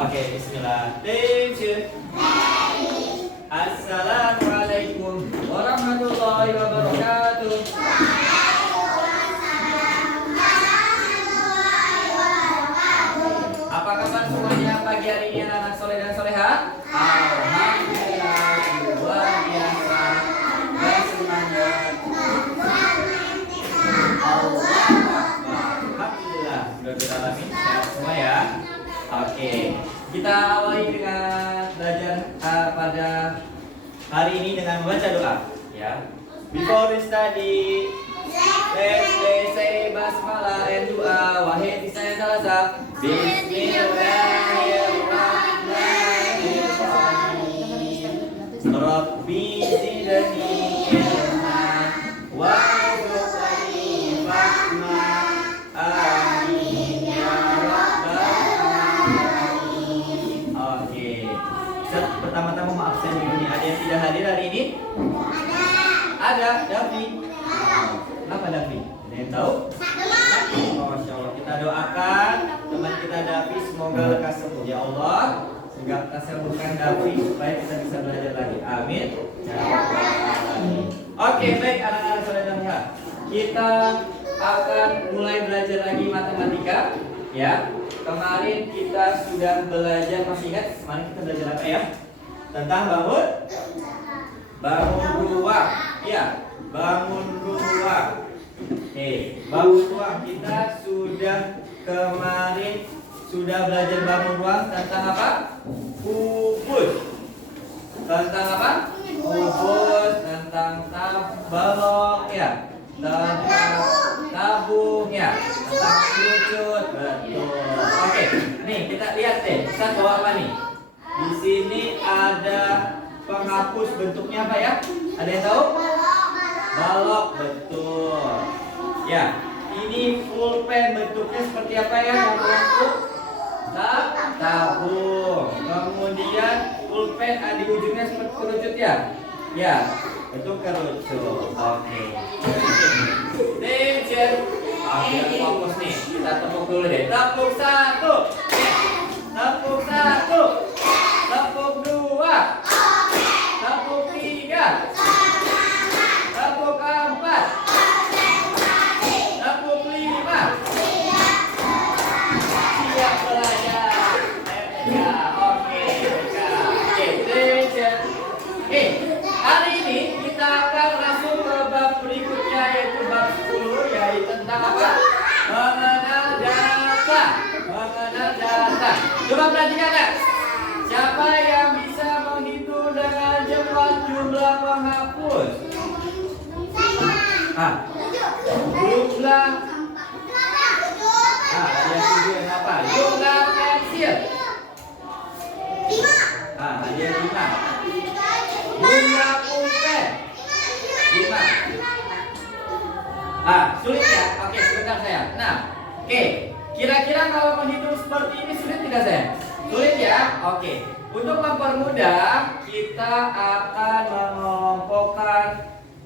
Oke, bismillah. Attention. Assalamualaikum warahmatullahi wabarakatuh. Apa kabar semuanya pagi hari ini anak soleh dan soleha? Alhamdulillah luar biasa bersemangat. Alhamdulillah sudah beralamin sehat semua ya. Oke, kita awali dengan belajar pada hari ini dengan membaca doa ya. Before we study, let's say basmalah and doa. Wahai Tisa yang salah. Bismillahirrahmanirrahim. Rabbi zidni ilma warzuqni fahma. Amin ya rabbal alamin. Oke. Pertama-tama mau absen dulu nih. Ada yang tidak hadir hari ini? Ada, Davi. Kenapa Davi? Ada yang tahu? Masya Allah. Kita doakan teman kita Davi semoga lekas sembuh ya Allah. Semoga kita sembuhkan Davi supaya kita bisa belajar lagi. Amin. Oke, baik anak-anak saudara. Kita akan mulai belajar lagi matematika ya. Kemarin kita sudah belajar, masih ingat kemarin kita belajar apa ya? Tentang bangun ruang. Ya, bangun ruang. Oke, bangun ruang kita kemarin sudah belajar bangun ruang tentang apa? Kubus. Tentang apa? Kubus, tentang balok ya. Tentang tabung ya. Tentang kerucut. Betul. Oke, nih kita lihat deh. Kita bawa apa nih? Di sini ada penghapus, bentuknya apa ya? Ada yang tahu? Balok, betul. Ya, ini pulpen, bentuknya seperti apa ya? Untuk tabung. Kemudian pulpen di ujungnya seperti kerucut ya? Ya, bentuk kerucut. Oke. Attention. Oke, fokus nih. Kita tepuk dulu deh. Tepuk 1. Tepuk 1. Tepuk 2. Tepuk 3. Tepuk 4. Tepuk 5. Siap belajar. Ya, oke. Oke, attention. Hari ini kita akan langsung ke bab berikutnya, yaitu bab 10, yaitu tentang apa? Mengenal data. Mengenal data. Coba perhatikan ya. Siapa yang bisa menghitung dengan cepat jumlah penghapus? Jumlah. Ada yang 7 yang apa? Jumlah pensil. 5. Ada yang 5. Jumlah pulpen. 5. Sulit ya? Oke, sebentar saya. Nah, oke. Kira-kira kalau menghitung seperti ini sulit tidak saya? Sulit ya? Oke. Untuk mempermudah, kita akan mengelompokkan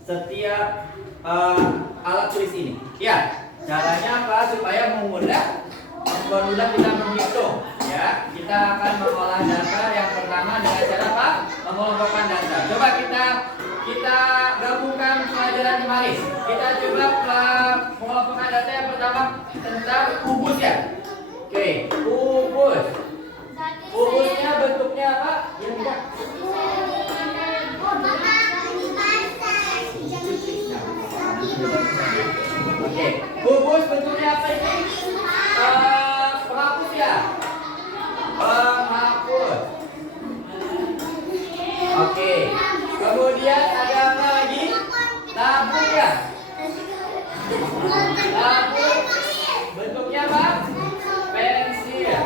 setiap alat tulis ini. Ya, caranya apa? Supaya mempermudah kita menghitung. Ya, kita akan mengolah data yang pertama dengan cara apa? Mengelompokkan data. Coba kita gabungkan pelajaran kemarin. Kita coba mengelompokkan data yang pertama tentang kubus ya. Oke, kubus. Kubusnya bentuknya apa? Oke, kubus bentuknya apa ini? Penghapus ya. Penghapus. Oke. Kemudian ada apa lagi? Tabung ya. Tabung. Bentuknya apa? Pensil.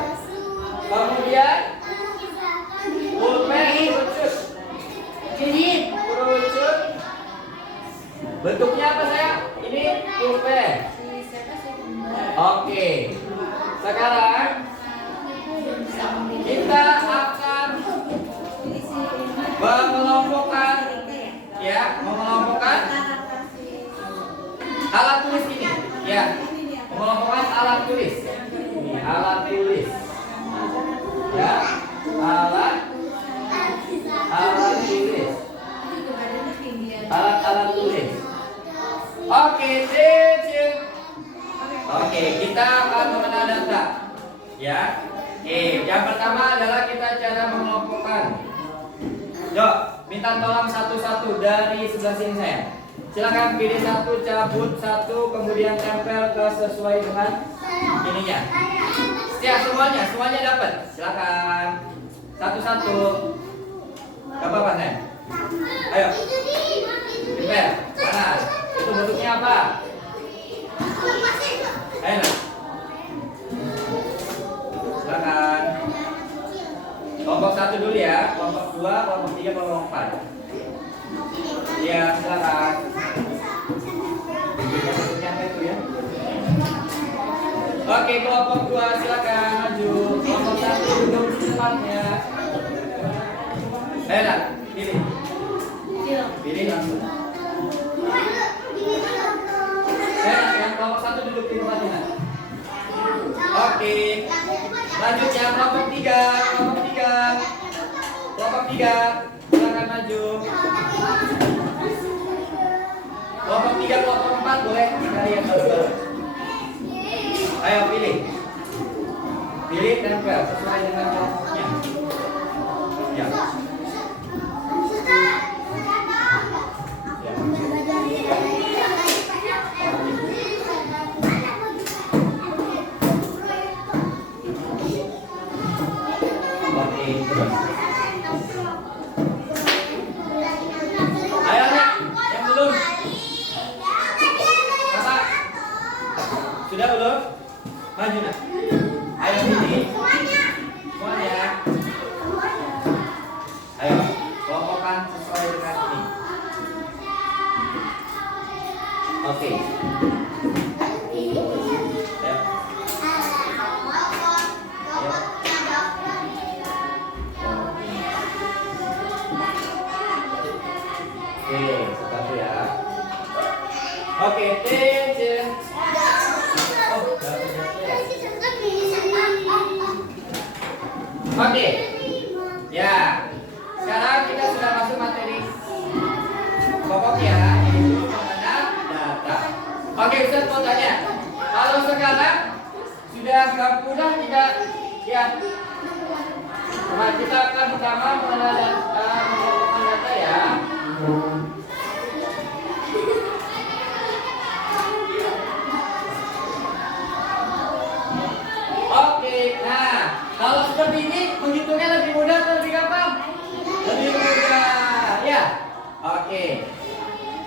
Kemudian pulpen, kerucut. Kerucut. Bentuknya apa saya? Ini pulpen. Oke. Sekarang kita akan mengelompokkan alat tulis ini ya. Mengelompokkan alat tulis. Ini alat tulis. Ya, alat tulis. Alat tulis. Oke, teacher. Oke, kita akan mengenal data. Ya. Yang pertama adalah kita cara mengelompokkan. Yuk, minta tolong satu-satu dari sebelah sini saya. Silakan pilih satu, cabut satu, kemudian tempel ke sesuai dengan ininya. Ya, semuanya dapat. Silakan. Satu-satu. Gak apa-apa, Nen. Ayo. Tempel. Mana? Itu bentuknya apa? Ayo. Silakan. Kelompok 1 dulu ya, kelompok 2, kelompok 3, kelompok 4. Ya, silakan. Nyampe itu ya. Oke, kelompok 2 silakan maju. Kelompok 1 duduk di tempatnya. Ayo, nak, pilih. Pilih langsung. Ayo, yang kelompok 1 duduk di tempatnya. Oke. Lanjutnya kelompok 3, kelompok 3, silakan maju. Kelompok 3, kelompok 4 boleh kalian bareng-bareng. Ayo pilih. Pilih tempel sesuai dengan kelompoknya. Ya. Ayo nak, yang belum. Kakak, sudah belum? Maju nak. Ayo sini. Semuanya. Ayo, kelompokkan sesuai dengan ini. Oke. Ayo. Oke, satu ya. Oke, teacher. Oke. Ya. Sekarang kita sudah masuk materi pokoknya, yaitu mengenal data. Oke, Ustaz mau tanya. Kalau sekarang sudah mudah tidak? Ya. Nah, kita akan pertama mengenal data ya. Oke, nah kalau seperti ini menghitungnya lebih mudah atau lebih gampang? Lebih mudah, ya. Oke,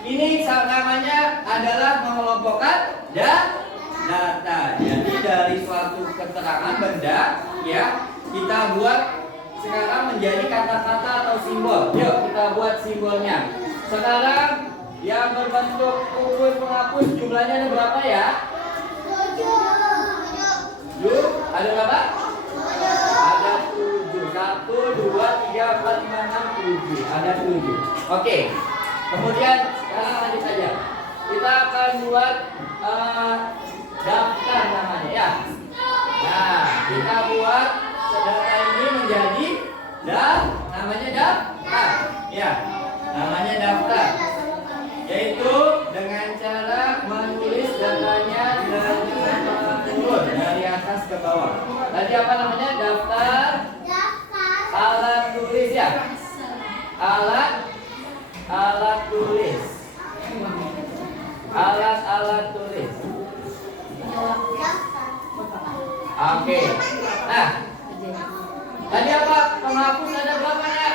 ini namanya adalah mengelompokkan data. Jadi dari suatu keterangan benda, ya, kita buat sekarang menjadi kata-kata atau simbol. Yuk kita buat simbolnya. Sekarang yang berbentuk kubus penghapus jumlahnya ada berapa ya? 7. Ada berapa? Ada 7. 1, 2, 3, 4, 5, 6, 7. Ada 7. Oke. Kemudian sekarang lanjut saja. Kita akan buat daftar namanya ya. Nah, kita buat data ini menjadi namanya daftar. Ya, namanya daftar. Yaitu dengan cara menulis datanya dari atas ke bawah. Tadi apa namanya? Daftar alat tulis ya. Alat tulis. Alat tulis. Oke. Nah, tadi apa? Penghapus ada berapa ya?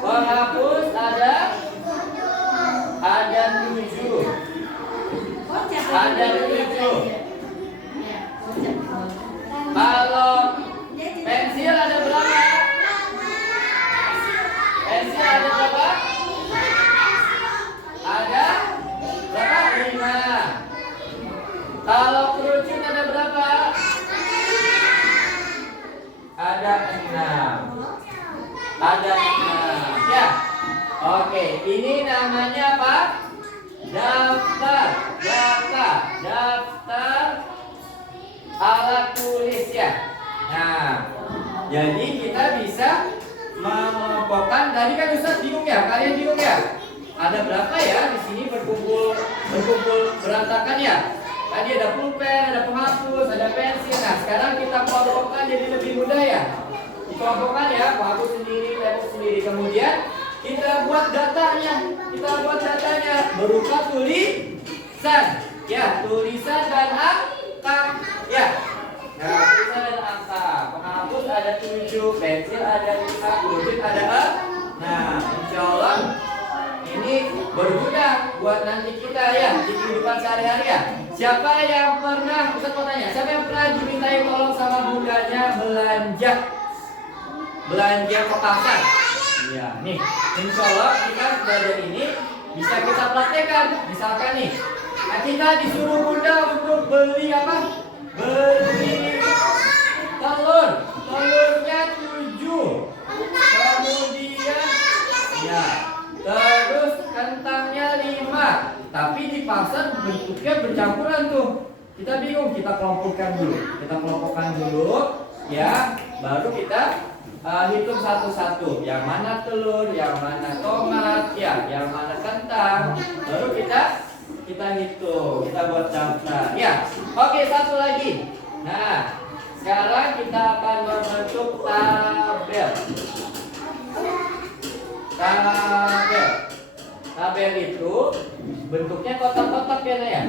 Penghapus ada 7. Ada 7. Kalau pensil ada berapa? Pensil ada berapa? Ada berapa? 5. Kalau kerucut ada berapa? Ada 6. Ada 6. Ya. Oke, ini namanya apa? Daftar. Daftar alat tulis ya. Nah, jadi kita bisa mengelompokkan. Tadi kan Ustaz bingung ya, kalian bingung ya? Ada berapa ya di sini berkumpul berantakan ya? Tadi ada pulpen, ada penghapus, ada pensil. Nah, sekarang kita kelompokkan jadi lebih mudah ya. Dikelompokkan ya, penghapus sendiri, pensil sendiri. Kemudian kita buat datanya. Berupa tulisan. Ya, tulisan dan angka. Ya. Nah, tulisan dan angka. Penghapus ada 7, pensil ada 5, pulpen ada 6. Nah, insya Allah ini berguna buat nanti kita ya di kehidupan sehari-hari ya. Siapa yang pernah, Ustaz mau tanya, siapa yang pernah dimintai tolong sama bundanya belanja ke pasar? Ya, nih, insya Allah kita belajar ini bisa kita praktekkan. Misalkan nih, kita disuruh bunda untuk beli apa? Beli telur. Telurnya 7. Kemudian, ya, terus kentangnya 5. Tapi di pasar bentuknya bercampuran tuh. Kita bingung, kita kelompokkan dulu. Ya, baru kita hitung satu-satu. Yang mana telur, yang mana tomat, ya, yang mana kentang. Baru kita hitung, kita buat daftar. Ya, oke, satu lagi. Nah, sekarang kita akan membentuk tabel. Tabel itu bentuknya kotak-kotak ya.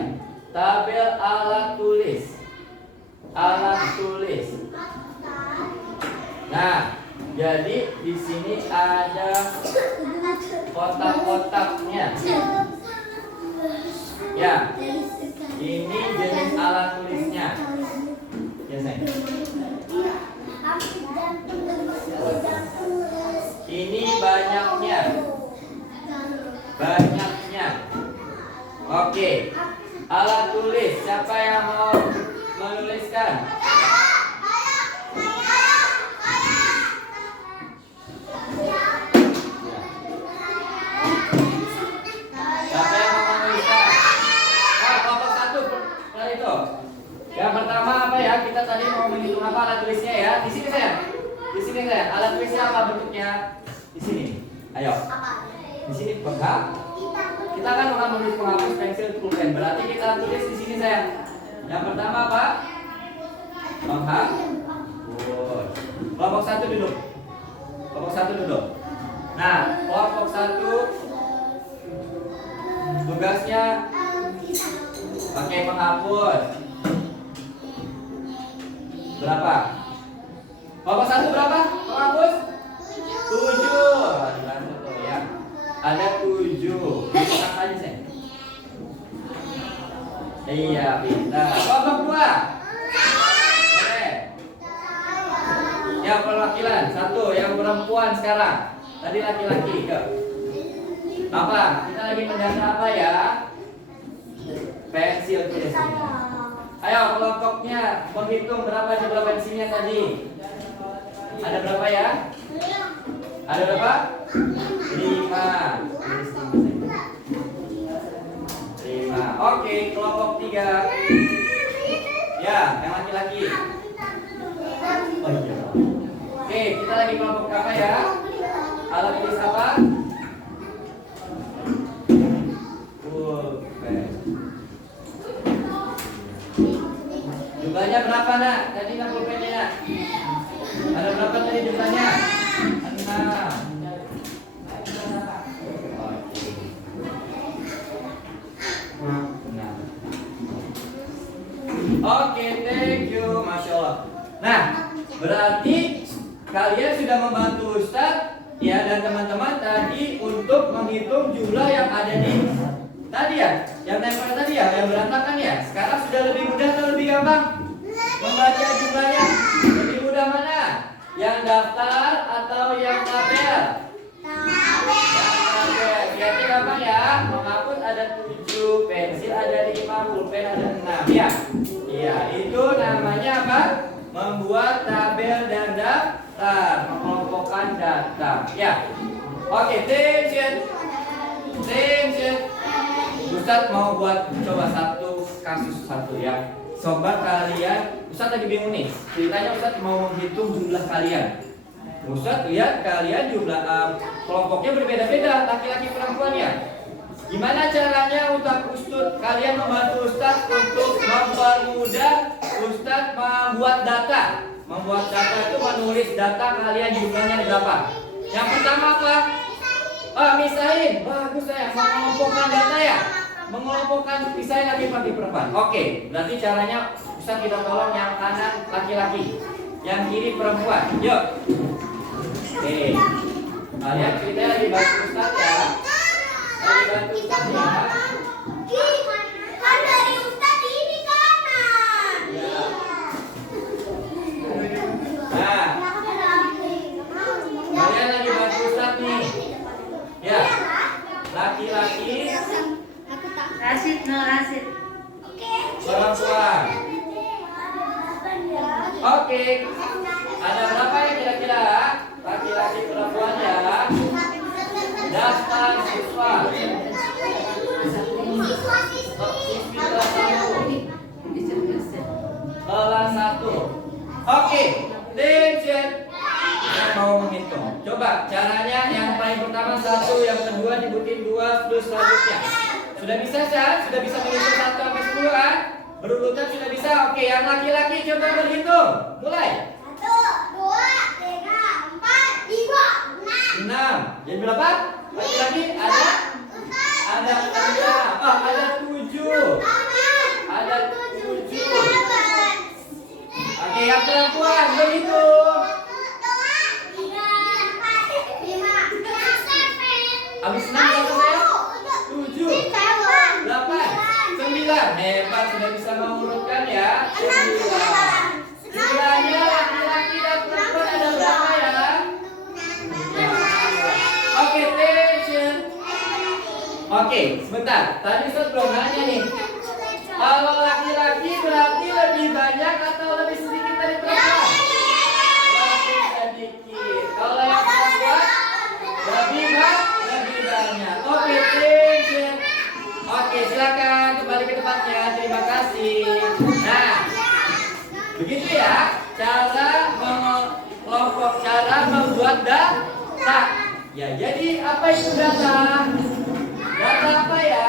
Tabel alat tulis. Nah, jadi di sini ada kotak-kotaknya. Ya, ini jenis alat tulisnya. Ya, sayang. Ini banyaknya. Oke. Alat tulis. Siapa yang mau menuliskan? Kelompok satu itu. Yang pertama apa ya? Kita tadi mau menghitung apa alat tulisnya ya? Di sini saya. Alat tulisnya apa bentuknya? Di sini. Ayo. Di sini penghapus. Kita kan akan menulis penghapus, pensil, pulpen. Berarti kita tulis di sini saya. Yang pertama apa? Penghapus. Kelompok satu duduk. Nah, kelompok satu tugasnya pakai penghapus. Berapa? Kelompok satu berapa? Penghapus? 7. Dibantu tuh ya. Ada 7. Dibuka aja saya. Iya, pintar. Kelompok 2. Boleh. Yang perwakilan 1, yang perempuan sekarang. Tadi laki-laki ke. Apa? Kita lagi mendata apa ya? Pensil tulis. Ayo kelompoknya menghitung berapa jumlah pensilnya tadi. Ada berapa ya? Ada berapa? 5. Oke, kelompok 3. Ya, yang laki-laki. Oh iya. Oke, kita lagi kelompok apa ya? Alat tulis apa? Pulpen. Jumlahnya berapa nak? Tadi nak pulpennya nak? Ada berapa tadi jumlahnya? 6. Oke, thank you, Masya Allah. Nah, berarti kalian sudah membantu Ustadz ya dan teman-teman tadi untuk menghitung jumlah yang ada di tadi ya, yang tempel tadi ya, yang berantakan ya. Sekarang sudah lebih mudah atau lebih gampang membaca jumlahnya? Lebih mudah mana? Yang daftar atau yang tabel? Tabel. Jadi gampang ya. Menghapus ada 7, pensil ada 5, pulpen ada 6 ya. Iya, itu namanya apa? Membuat tabel dan daftar, mengelompokkan data. Ya. Oke, attention. Ustadz mau buat coba satu kasus satu ya. Coba kalian, Ustadz lagi bingung nih. Ceritanya Ustadz mau menghitung jumlah kalian. Ustadz lihat kalian jumlah kelompoknya berbeda-beda, laki-laki perempuannya. Gimana caranya untuk Ustadz kalian membantu Ustadz untuk mempermudah Ustadz membuat data? Membuat data itu menulis data kalian jumlahnya berapa. Yang pertama apa? Misahin. Bagus saya, mengelompokkan data ya. Mengelompokkan pisahin lagi laki perempuan. Oke, berarti caranya Ustadz kita tolong yang kanan laki-laki, yang kiri perempuan. Yuk. Oke. Kalian kita lagi bantu Ustadz ya. Lagi bantu Ustadz ya. Kan dari Ustadz ini kanan. Ya. Nah, kalian lagi bantu Ustadz nih. Ya. Laki-laki Rasid, no Rasid. perempuan. Oke. Ada berapa ya kira-kira? Laki-laki perempuan ya. Daftar siswa. Siswi kelas 1. Oke. Attention. Kita mau menghitung. Coba caranya yang paling pertama 1, yang kedua dibutin 2, terus selanjutnya. Sudah bisa kan? Sudah bisa menghitung 1 sampai 10 kan? Berurutan sudah bisa. Oke, yang laki-laki coba berhitung. Mulai. 1, 2, 3, 4, 5, 6. 6. Jadi berapa? Laki-laki ada? Ada 6. Ada 7. Ada 7. Oke, yang perempuan berhitung. Habis 6 berapa saya? 7, 8, 9. Hebat, sudah bisa mengurutkan ya. 9. Jumlahnya laki-laki dan perempuan ada berapa ya? Oke, attention. Oke, sebentar. Tadi Ustaz belum nanya nih. Kalau laki-laki berarti lebih banyak atau lebih sedikit dari perempuan? Lebih sedikit. Kalau yang perempuan lebih banyak. Oke, attention. Oke, silakan kembali ke tempatnya. Terima kasih. Nah, begitu ya cara mengelompok, cara membuat data. Ya, jadi apa itu data? Data apa ya?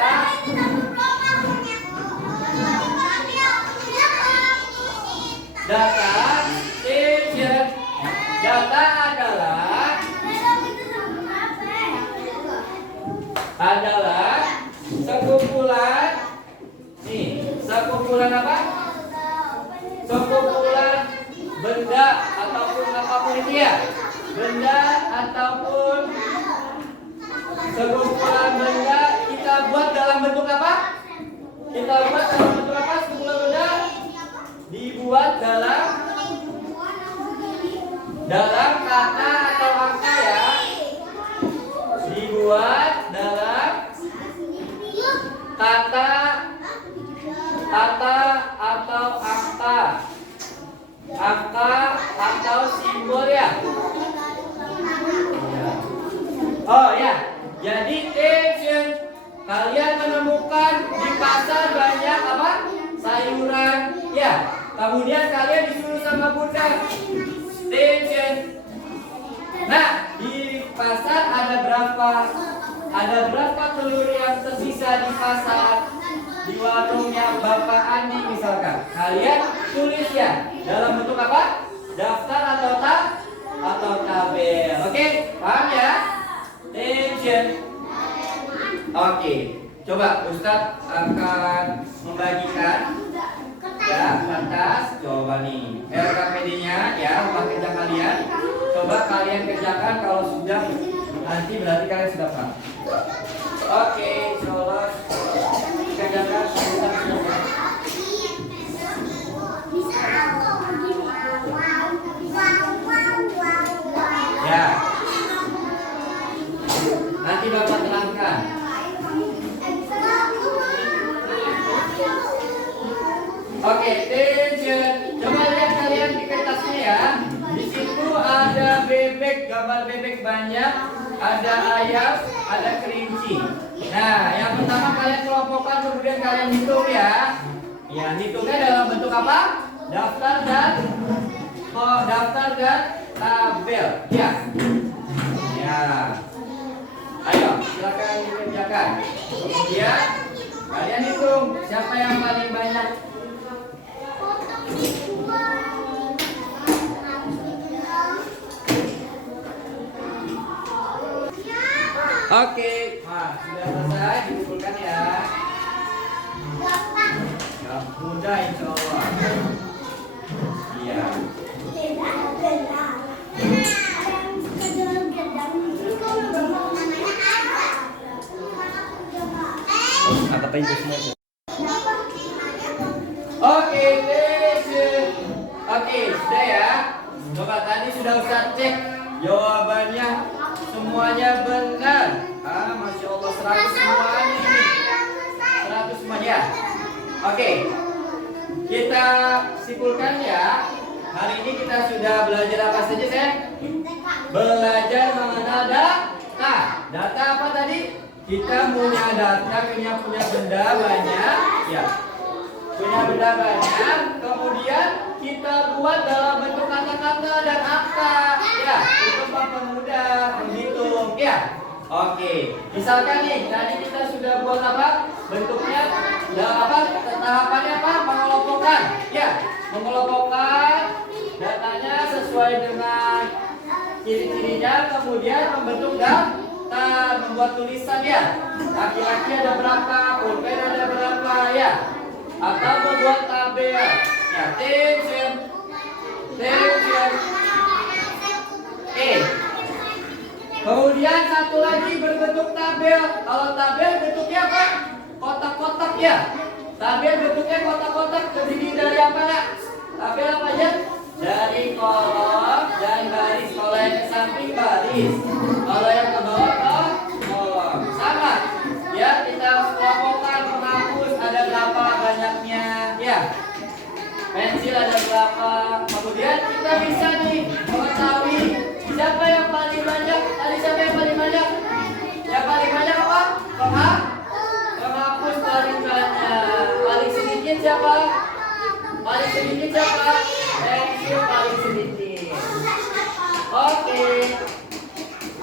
Data, attention. Data adalah sekumpulan sekumpulan apa? Sekumpulan benda ataupun apapun itu ya. Benda ataupun sekumpulan benda kita buat dalam bentuk apa? Kita buat dalam bentuk apa? Sekumpulan benda dibuat dalam kata atau angka ya. Dibuat dalam kata atau angka atau simbol ya. Oh ya, jadi attention. Kalian menemukan di pasar banyak apa? Sayuran ya. Kemudian kalian disuruh sama bunda. Attention. Nah, di pasar ada berapa telur yang tersisa di pasar? Di warungnya Bapak Andi misalkan. Kalian tulis ya dalam bentuk apa? Daftar atau tabel. Oke, paham ya? Attention. Oke, coba Ustadz akan membagikan ya kertas. Coba nih RKPD-nya ya, rumah kerja kalian. Coba kalian kerjakan, kalau sudah nanti berarti kalian sudah paham. Oke, insyaallah kerjakan sebentar. Ya. Nanti Bapak terangkan. Oke, attention. Coba lihat kalian di kertasnya ya. Di situ ada bebek, gambar bebek banyak, ada ayam, ada kelinci. Nah, yang pertama kalian kelompokkan, kemudian kalian hitung ya. Ya, hitungnya dalam bentuk apa? Daftar dan tabel. Ya. Ya. Ayo, silakan dikerjakan. Kemudian kalian hitung siapa yang paling banyak. Oke, nah, sudah selesai dikumpulkan ya. Gak mudah insya Allah. Iya. Apa itu semua? Oke, oke, sudah ya. Coba tadi sudah Ustaz cek jawabannya semuanya benar. Masya Allah 100 semuanya ini. 100 semuanya. Oke, kita simpulkan ya. Hari ini kita sudah belajar apa saja, sayang? Belajar mengenal data. Data apa tadi? Kita punya data, punya benda banyak, ya. Punya benda banyak, kemudian kita buat dalam bentuk kata-kata dan angka, ya, untuk mempermudah menghitung, ya. Oke, misalkan nih, tadi kita sudah buat apa? Bentuknya, apa? Tahapannya apa? Mengelompokkan, ya. Mengelompokkan datanya sesuai dengan ciri-cirinya, kemudian membentuk daftar, membuat tulisan, ya. Laki-laki ada berapa, pulpen ada berapa, ya. Atau membuat tabel, ya. Attention. Kemudian satu lagi berbentuk tabel. Kalau tabel bentuknya apa? Kotak-kotak, ya. Tabel bentuknya kotak-kotak, terdiri dari apa, Nak? Tabel apa aja? Dari kolom dan baris. Kalau yang ke samping baris, kalau yang ke bawah kolom. Sama, ya. Kita kelompokkan, menghapus ada berapa banyaknya, ya. Pensil ada berapa. Kemudian kita bisa nih mengetahui siapa yang paling banyak. Tadi siapa yang paling banyak? Yang paling banyak apa? Penghapus paling banyak. Paling sedikit siapa? Paling sedikit siapa? Pensil paling sedikit. Oke.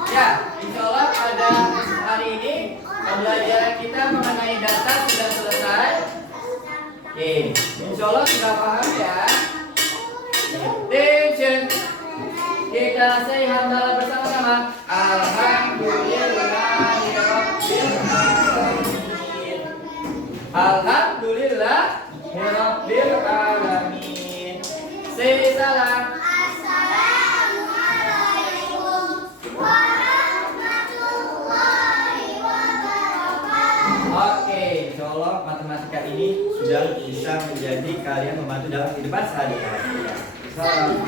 Ya, insya Allah pada hari ini pembelajaran kita mengenai data sudah selesai. Oke, insya Allah sudah paham ya. Attention. Kita say hamdalah bersama-sama. Alhamdulillahirabbil alamin. Alhamdulillahirabbil alamin. Say salam. Assalamualaikum warahmatullahi wabarakatuh. Oke, insya Allah matematika ini sudah bisa menjadi kalian membantu dalam kehidupan sehari-hari. Salam.